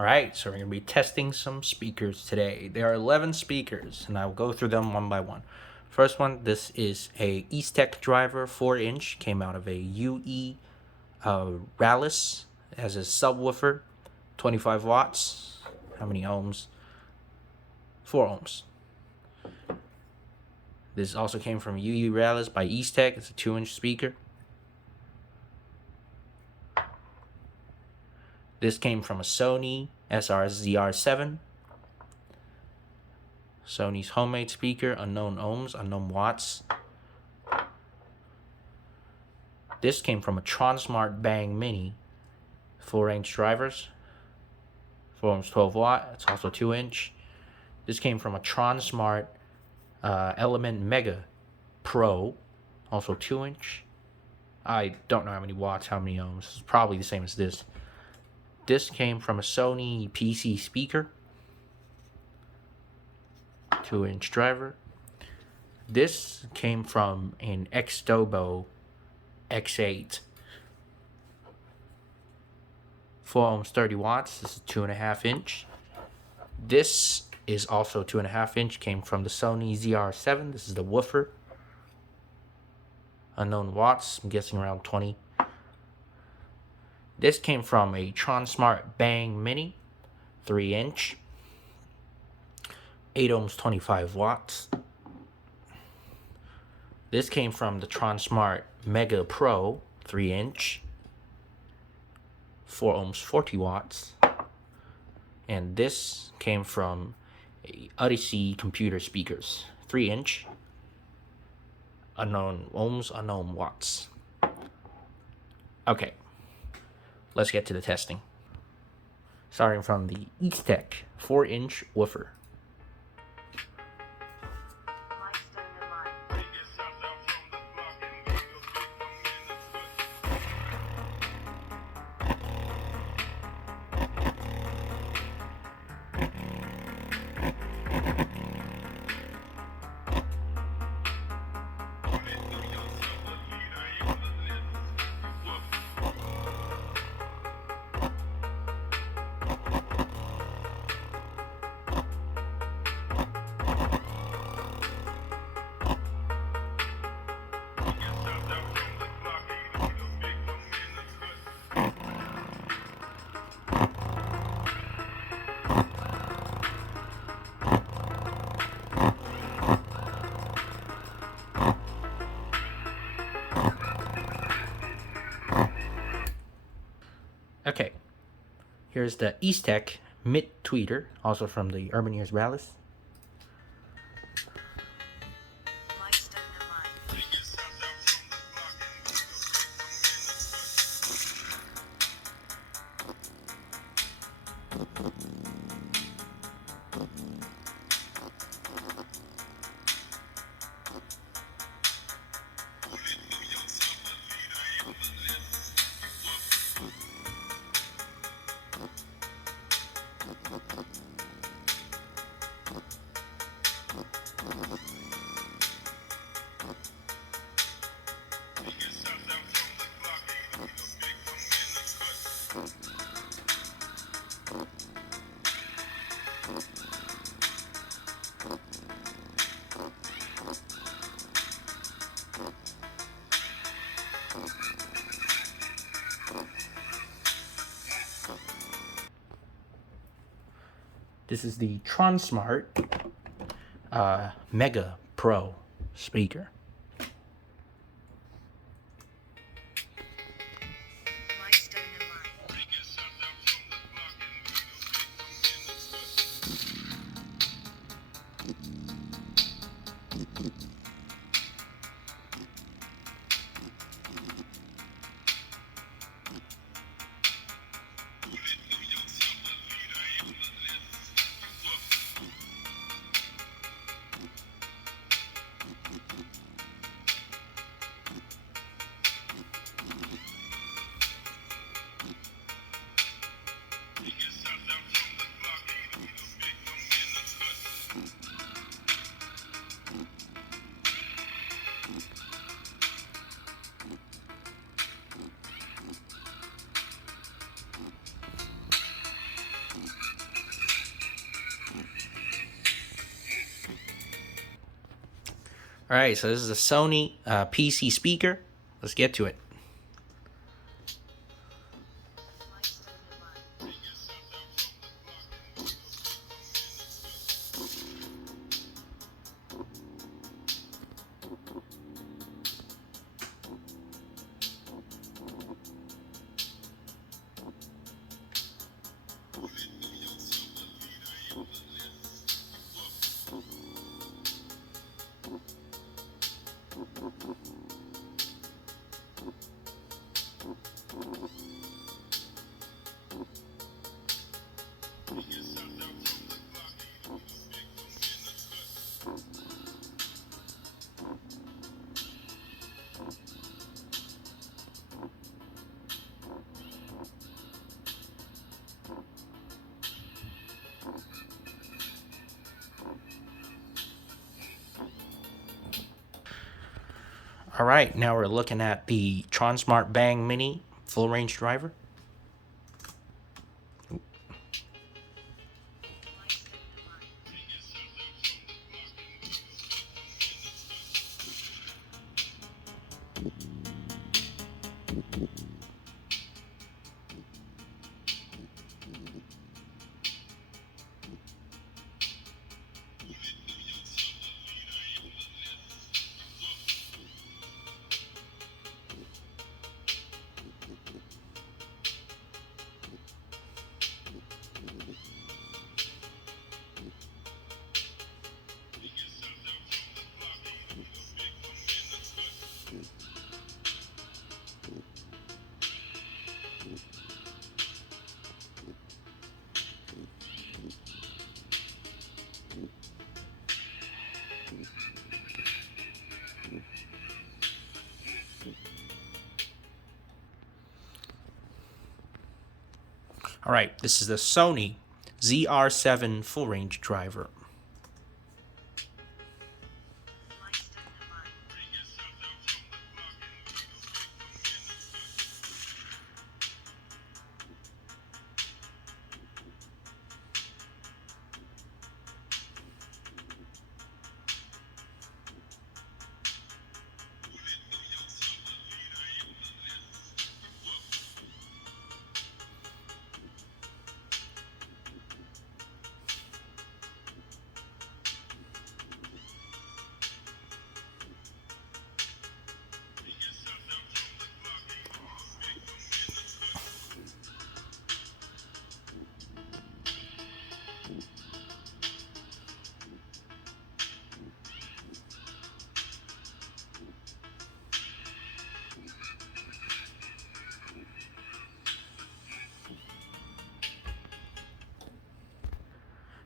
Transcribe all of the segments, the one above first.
Alright, so we're going to be testing some speakers today. There are 11 speakers, and I will go through them one by one. First one, this is a Eastech driver, 4-inch, came out of a UE Ralis. It has a subwoofer, 25 watts. How many ohms? 4 ohms. This also came from UE Ralis by Eastech. It's a 2-inch speaker. This came from a Sony SR-ZR7. Sony's homemade speaker, unknown ohms, unknown watts. This came from a Tronsmart Bang Mini, full-range drivers. 4 ohms, 12 watt. It's also 2-inch. This came from a Tronsmart Element Mega Pro, also 2-inch. I don't know how many watts, how many ohms. It's probably the same as this. This came from a Sony PC speaker, 2-inch driver. This came from an Xdobo X8, 4 ohms, 30 watts. This is 2.5-inch. This is also 2.5-inch. Came from the Sony ZR7. This is the woofer. Unknown watts. I'm guessing around 20. This came from a Tronsmart Bang Mini, 3-inch, 8 ohms, 25 watts. This came from the Tronsmart Mega Pro, 3-inch, 4 ohms, 40 watts. And this came from a Audyssey computer speakers, 3-inch, unknown ohms, unknown watts. Okay. Let's get to the testing. Starting from the Eastech 4-inch woofer. Okay, here's the Eastech mid-tweeter, also from the Urbanears Ralis. This is the Tronsmart Mega Pro speaker. Alright, so this is a Sony PC speaker. Let's get to it. Alright, now we're looking at the Tronsmart Bang Mini full range driver. Alright, this is the Sony ZR7 full range driver.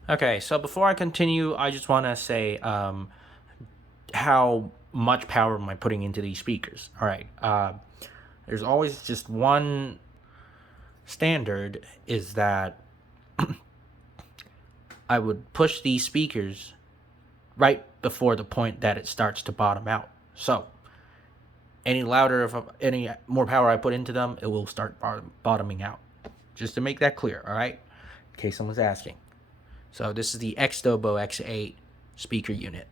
Okay, so before I continue, I just want to say how much power am I putting into these speakers. Alright, there's always just one standard, is that I would push these speakers right before the point that it starts to bottom out. So, any louder, if any more power I put into them, it will start bottoming out. Just to make that clear, alright? In case someone's asking. So this is the Xdobo X8 speaker unit.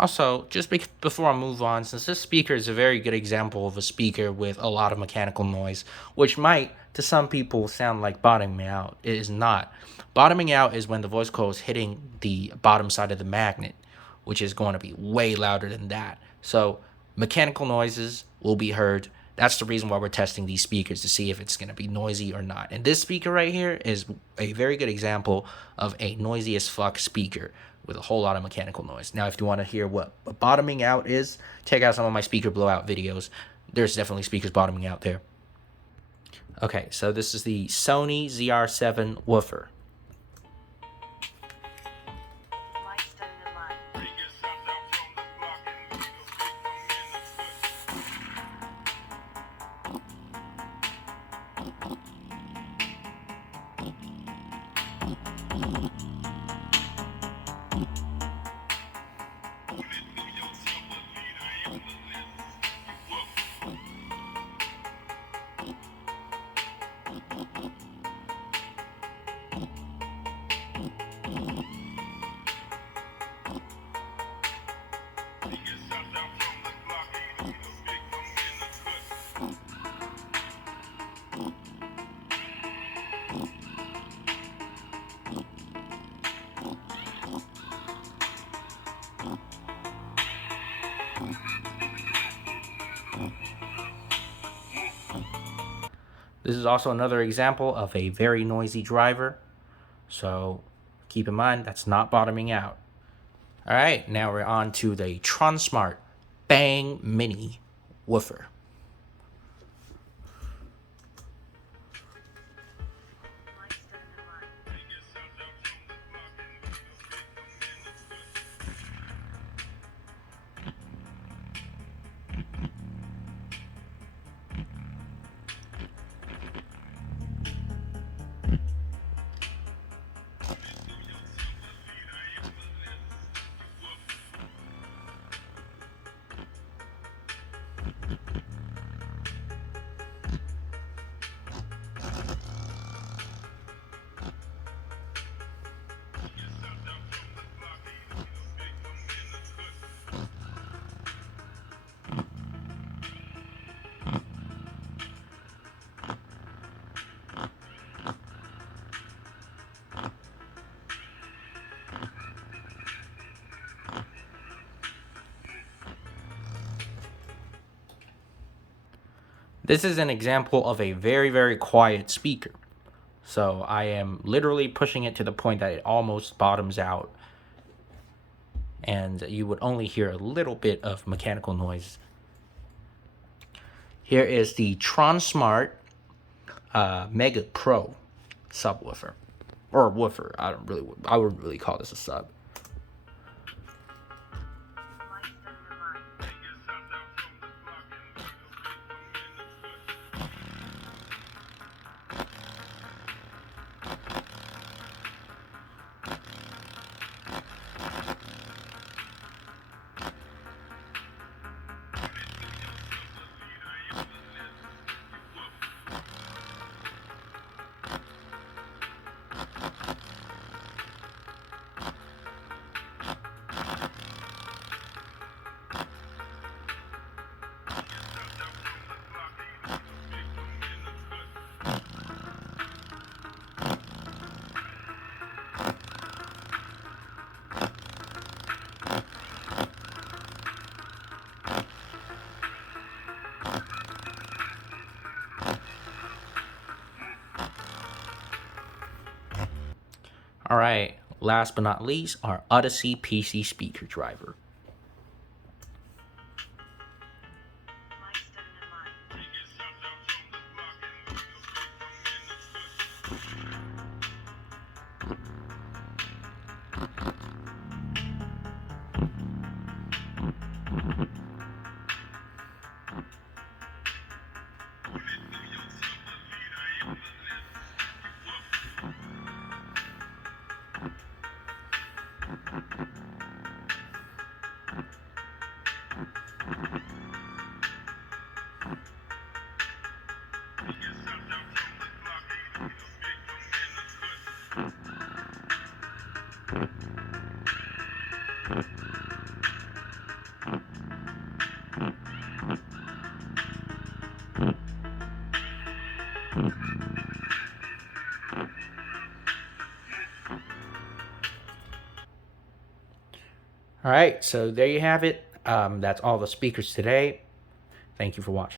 Also, just before I move on, since this speaker is a very good example of a speaker with a lot of mechanical noise, which might, to some people, sound like bottoming out, it is not. Bottoming out is when the voice coil is hitting the bottom side of the magnet, which is going to be way louder than that. So, mechanical noises will be heard That's the reason why we're testing these speakers, to see if it's going to be noisy or not. And this speaker right here is a very good example of a noisy as fuck speaker with a whole lot of mechanical noise. Now, if you want to hear what bottoming out is, check out some of my speaker blowout videos. There's definitely speakers bottoming out there. Okay, so this is the Sony ZR7 woofer. This is also another example of a very noisy driver, so keep in mind that's not bottoming out. All right, now we're on to the Tronsmart Bang Mini woofer. This is an example of a very, very quiet speaker. So I am literally pushing it to the point that it almost bottoms out. And you would only hear a little bit of mechanical noise. Here is the Tronsmart Mega Pro subwoofer. Or woofer. I wouldn't really call this a sub. All right, last but not least, our Audyssey PC speaker driver. All right, so there you have it. That's all the speakers today. Thank you for watching.